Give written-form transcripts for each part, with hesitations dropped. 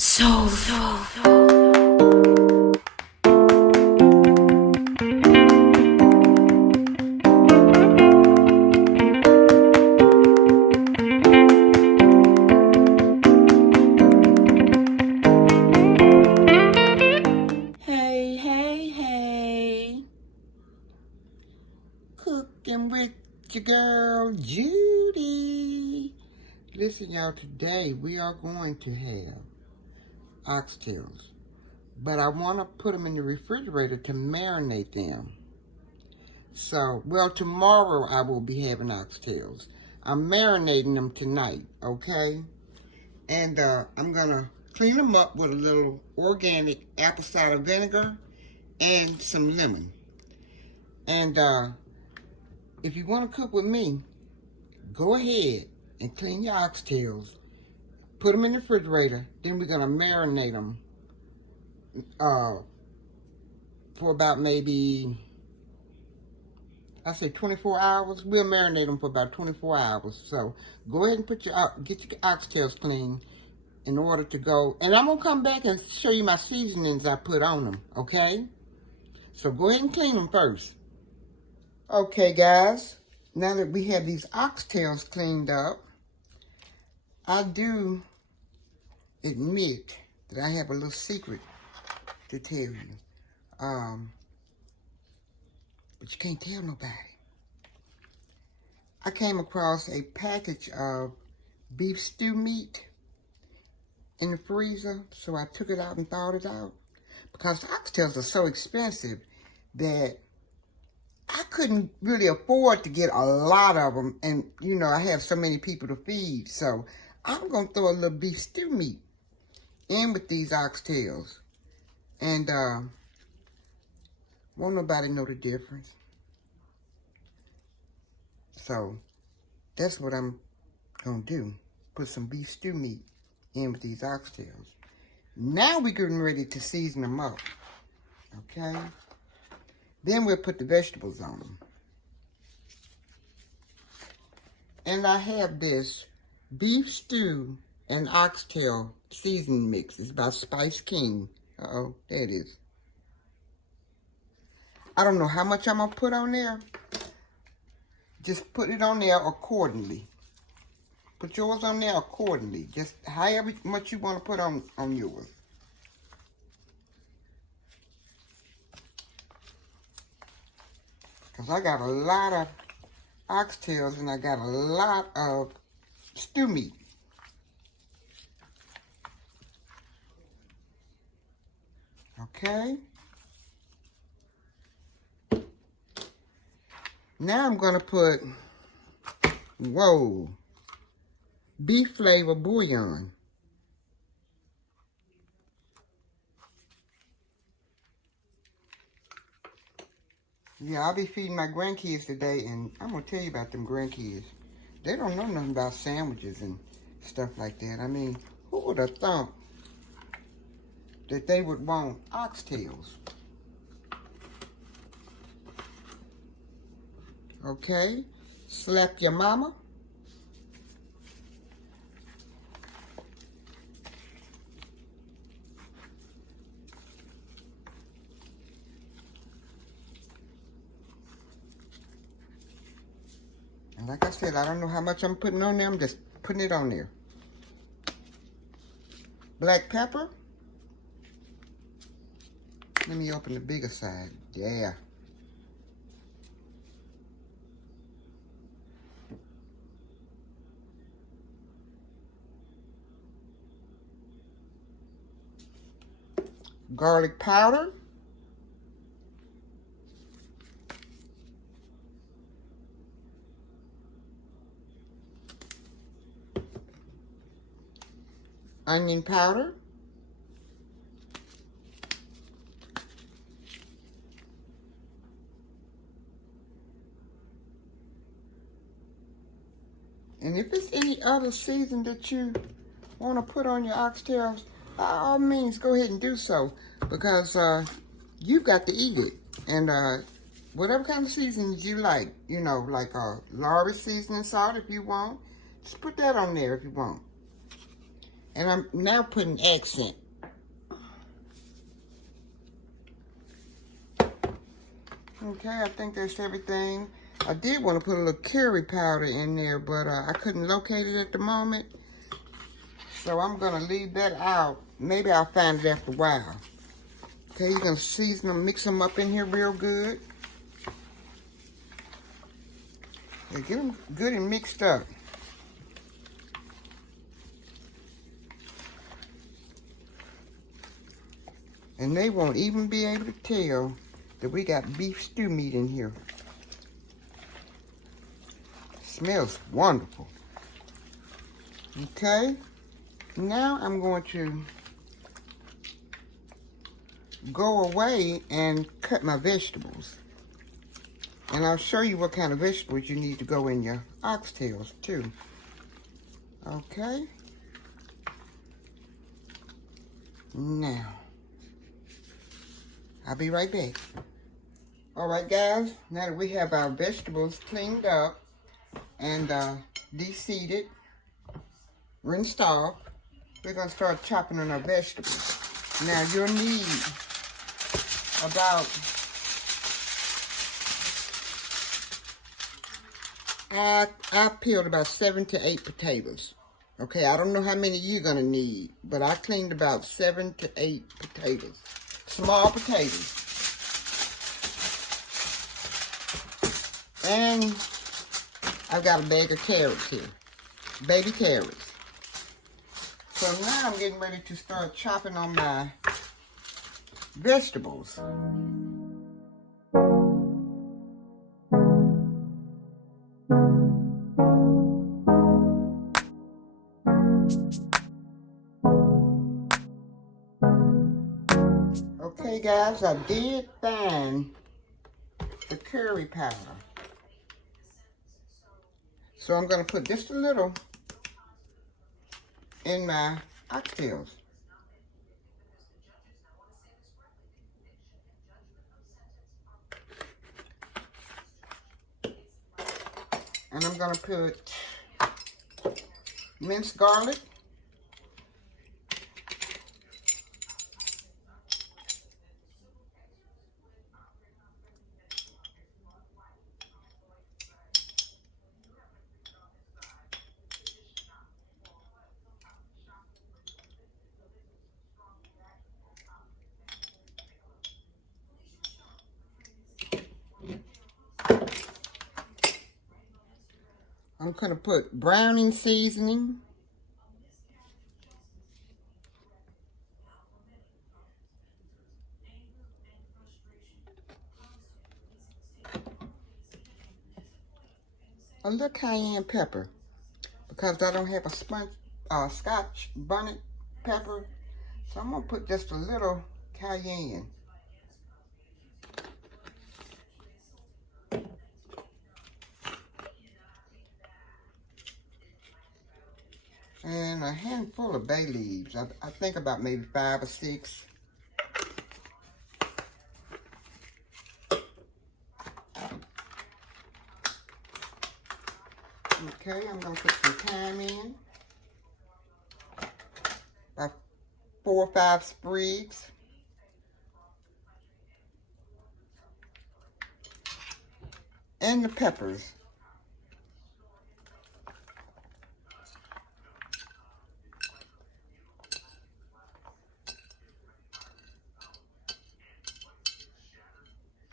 So. Hey, hey, hey. Cooking with your girl, Judy. Listen, y'all, today we are going to have oxtails. But I want to put them in the refrigerator to marinate them. So, well, tomorrow I will be having oxtails. I'm marinating them tonight, okay? And I'm going to clean them up with a little organic apple cider vinegar and some lemon. And if you want to cook with me, go ahead and clean your oxtails. Put them in the refrigerator. Then we're going to marinate them for about maybe, I say 24 hours. We'll marinate them for about 24 hours. So go ahead and get your oxtails clean in order to go. And I'm going to come back and show you my seasonings I put on them, okay? So go ahead and clean them first. Okay, guys. Now that we have these oxtails cleaned up, I do admit that I have a little secret to tell you. But you can't tell nobody. I came across a package of beef stew meat in the freezer, so I took it out and thawed it out. Because oxtails are so expensive that I couldn't really afford to get a lot of them. And, you know, I have so many people to feed. So I'm going to throw a little beef stew meat in with these oxtails. And won't nobody know the difference. So that's what I'm going to do. Put some beef stew meat in with these oxtails. Now we're getting ready to season them up. Okay? Then we'll put the vegetables on them. And I have this beef stew and oxtail seasoning mix. It's by Spice King. Uh-oh, there it is. I don't know how much I'm going to put on there. Just put it on there accordingly. Put yours on there accordingly. Just however much you want to put on yours. Because I got a lot of oxtails and I got a lot of stew meat. Okay. Now I'm going to put, beef flavor bouillon. Yeah, I'll be feeding my grandkids today, and I'm going to tell you about them grandkids. They don't know nothing about sandwiches and stuff like that. I mean, who would have thought that they would want oxtails? Okay, slap your mama. And like I said, I don't know how much I'm putting on there. I'm just putting it on there. Black pepper. Let me open the bigger side. Yeah. Garlic powder. Onion powder. And if it's any other season that you want to put on your oxtails, by all means, go ahead and do so. Because you've got to eat it. And whatever kind of seasonings you like, you know, like Lawry's seasoning salt if you want. Just put that on there if you want. And I'm now putting accent. Okay, I think that's everything. I did want to put a little curry powder in there, but I couldn't locate it at the moment. So I'm going to leave that out. Maybe I'll find it after a while. Okay, you're going to season them, mix them up in here real good. Yeah, get them good and mixed up. And they won't even be able to tell that we got beef stew meat in here. Smells wonderful. Okay, now I'm going to go away and cut my vegetables. And I'll show you what kind of vegetables you need to go in your oxtails too. Okay. Now, I'll be right back. All right, guys, now that we have our vegetables cleaned up and de-seeded, rinsed off, we're going to start chopping on our vegetables. Now, you'll need about, I peeled about 7 to 8 potatoes. Okay, I don't know how many you're going to need, but I cleaned about 7 to 8 potatoes. Small potatoes. And I've got a bag of carrots here. Baby carrots. So now I'm getting ready to start chopping on my vegetables. Okay guys, I did find the curry powder. So I'm going to put just a little in my oxtails. And I'm going to put minced garlic. I'm going to put browning seasoning. A little cayenne pepper, because I don't have a Scotch bonnet pepper, so I'm going to put just a little cayenne. And a handful of bay leaves. I think about maybe 5 or 6. Okay, I'm going to put some thyme in. About 4 or 5 sprigs. And the peppers.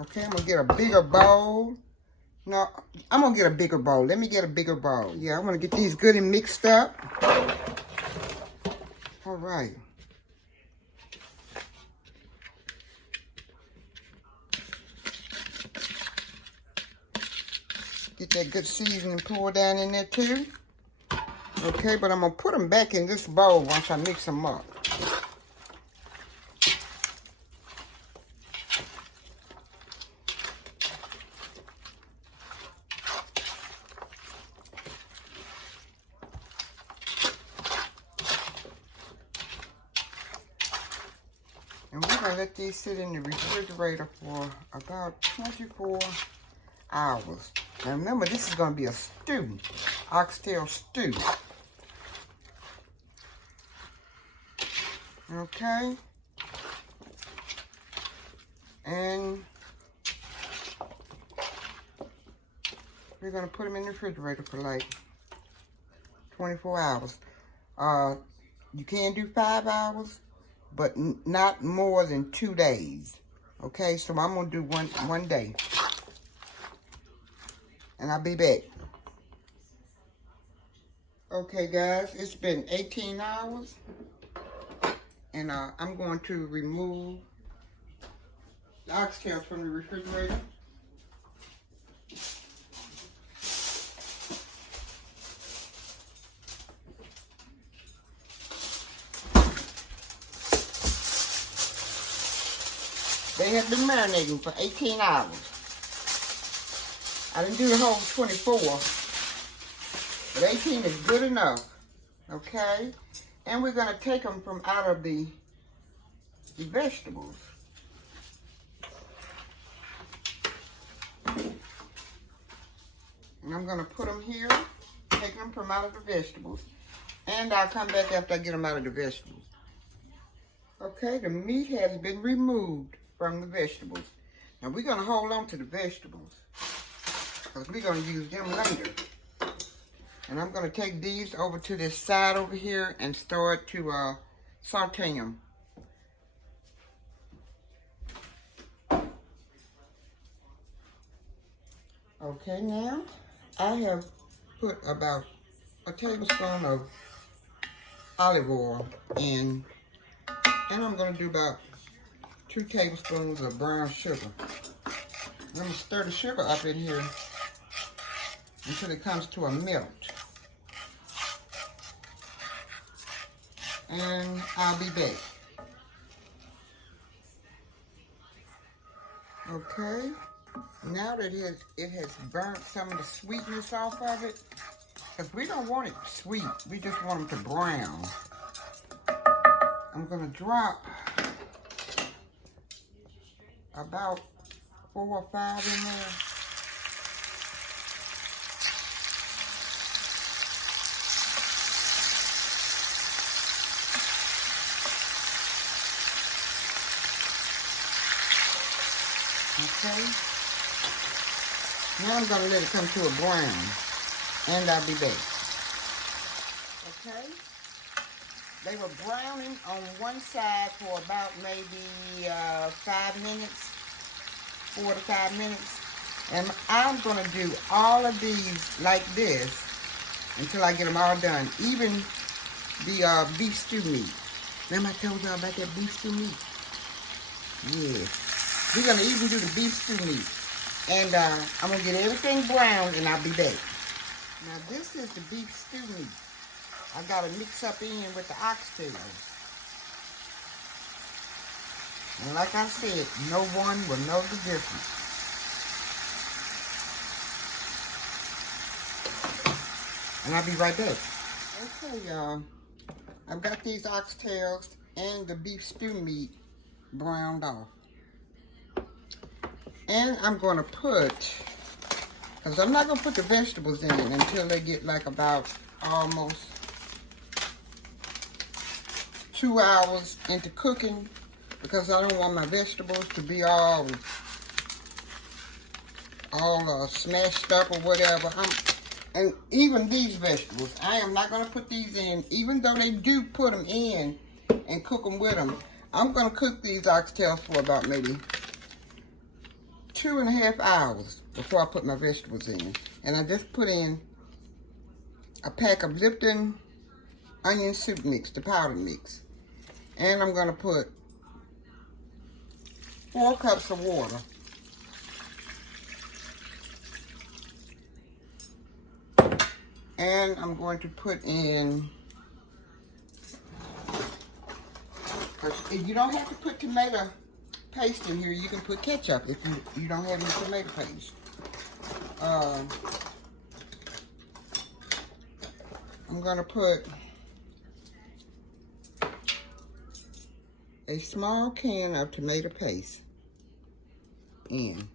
Okay, I'm going to get a bigger bowl. No, I'm going to get a bigger bowl. Let me get a bigger bowl. Yeah, I want to get these good and mixed up. All right. Get that good seasoning poured down in there too. Okay, but I'm going to put them back in this bowl once I mix them up. And we're going to let these sit in the refrigerator for about 24 hours. Now remember, this is going to be a stew, oxtail stew. Okay. And we're going to put them in the refrigerator for like 24 hours. You can do 5 hours, but not more than 2 days. Okay, so I'm going to do one day. And I'll be back. Okay, guys, it's been 18 hours. And I'm going to remove the oxtails from the refrigerator. They have been marinating for 18 hours. I didn't do the whole 24, but 18 is good enough, okay? And we're gonna take them from out of the vegetables. And I'm gonna put them here, take them from out of the vegetables. And I'll come back after I get them out of the vegetables. Okay, the meat has been removed from the vegetables. Now we're gonna hold on to the vegetables because we're gonna use them later. And I'm gonna take these over to this side over here and start to saute them. Okay, now I have put about a tablespoon of olive oil in, and I'm gonna do about 2 tablespoons of brown sugar. I'm gonna stir the sugar up in here until it comes to a melt. And I'll be back. Okay, now that it has burnt some of the sweetness off of it, because we don't want it sweet, we just want them to brown. I'm gonna drop about 4 or 5 in there. Okay. Now I'm going to let it come to a brown. And I'll be back. Okay. They were browning on one side for about maybe 5 minutes. 4 to 5 minutes. And I'm going to do all of these like this until I get them all done. Even the beef stew meat. Remember I told y'all about that beef stew meat? Yeah. We're going to even do the beef stew meat. And I'm going to get everything browned and I'll be back. Now this is the beef stew meat. I got to mix up in with the oxtails. And like I said, no one will know the difference. And I'll be right back. Okay, y'all. I've got these oxtails and the beef stew meat browned off. And I'm going to put, because I'm not going to put the vegetables in until they get like about almost 2 hours into cooking, because I don't want my vegetables to be all smashed up or whatever. And even these vegetables, I am not going to put these in, even though they do put them in and cook them with them. I'm going to cook these oxtails for about maybe 2.5 hours before I put my vegetables in. And I just put in a pack of Lipton onion soup mix, the powder mix. And I'm going to put 4 cups of water. And I'm going to put in, you don't have to put tomato paste in here. You can put ketchup if you don't have any tomato paste. I'm going to put a small can of tomato paste in.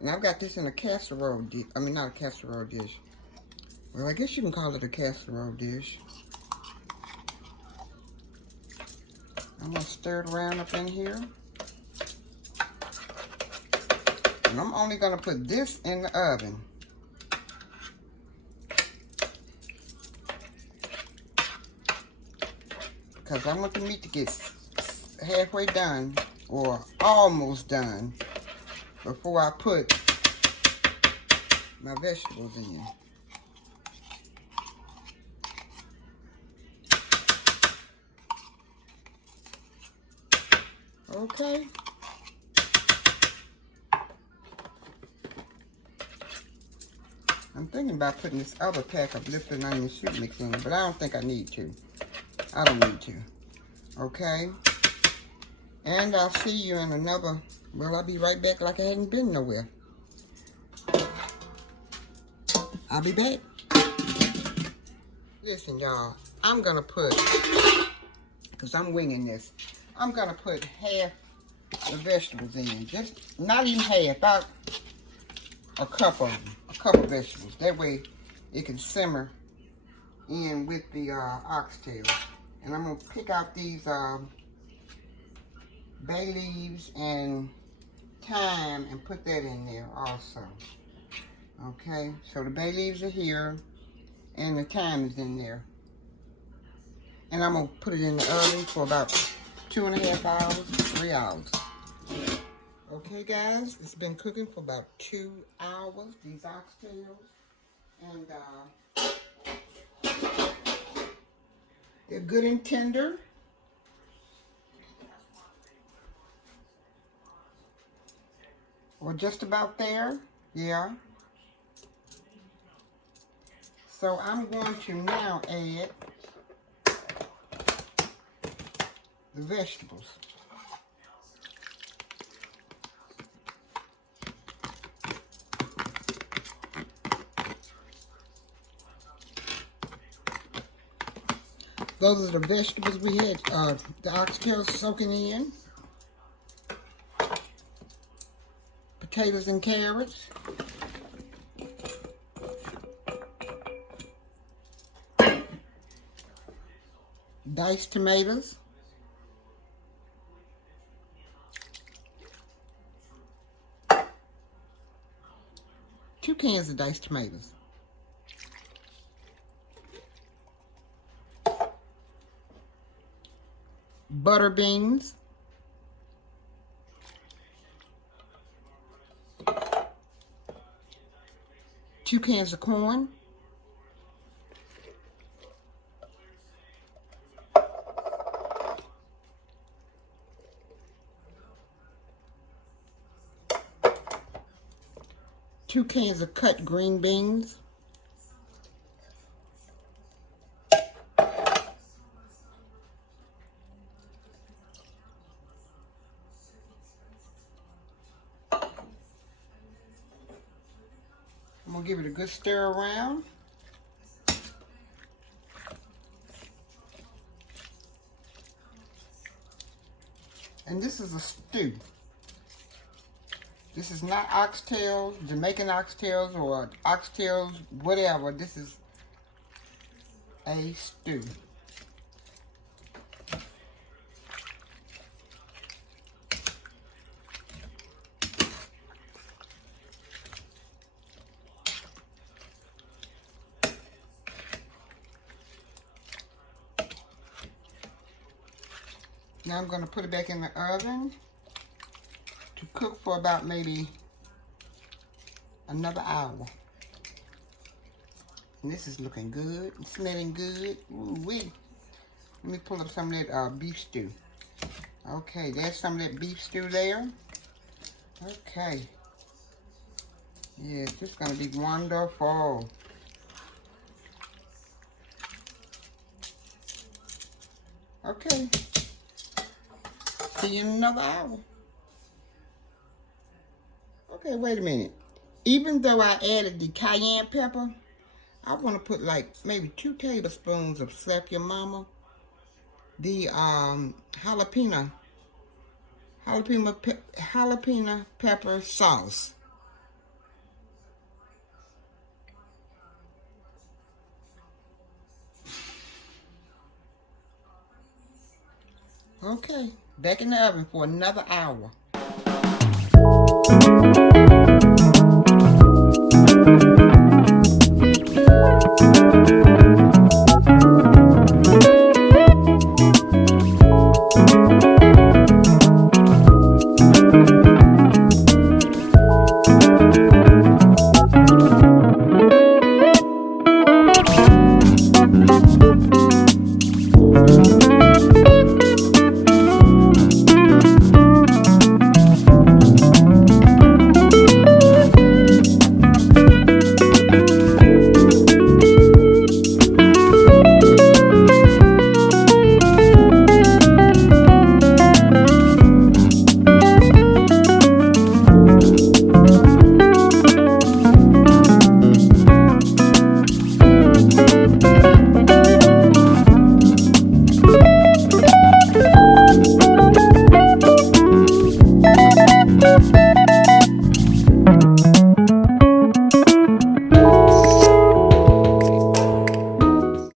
And I've got this in a casserole dish. I mean, not a casserole dish. Well, I guess you can call it a casserole dish. I'm gonna stir it around up in here. And I'm only gonna put this in the oven. Because I want the meat to get halfway done or almost done before I put my vegetables in. Okay. I'm thinking about putting this other pack of lifted onion soup mix in, but I don't think I need to. I don't need to. Okay? And I'll see you in another, well, I'll be right back like I hadn't been nowhere. I'll be back. Listen, y'all, I'm gonna put, because I'm winging this, I'm gonna put half the vegetables in. Just, not even half, about a cup of them. A cup of vegetables. That way it can simmer in with the oxtail. And I'm gonna pick out these bay leaves and thyme and put that in there also. Okay, so the bay leaves are here and the thyme is in there. And I'm gonna put it in the oven for about 2.5 hours, 3 hours. Okay guys, it's been cooking for about 2 hours, these oxtails. And they're good and tender. Or just about there, yeah. So I'm going to now add the vegetables. Those are the vegetables we had, the oxtails soaking in. Potatoes and carrots. Diced tomatoes. Two cans of diced tomatoes. Butter beans. 2 cans of corn. Two cans of cut green beans. I'm gonna give it a good stir around. And this is a stew. This is not oxtails, Jamaican oxtails or oxtails, whatever. This is a stew. Now I'm going to put it back in the oven to cook for about maybe another hour. And this is looking good, smelling good. Ooh-wee. Let me pull up some of that beef stew. Okay, there's some of that beef stew there. Okay. Yeah, it's just going to be wonderful. Okay. See you in another hour. Okay, wait a minute. Even though I added the cayenne pepper, I want to put like maybe 2 tablespoons of Slap Your Mama. The jalapeno pepper sauce. Okay, back in the oven for another hour.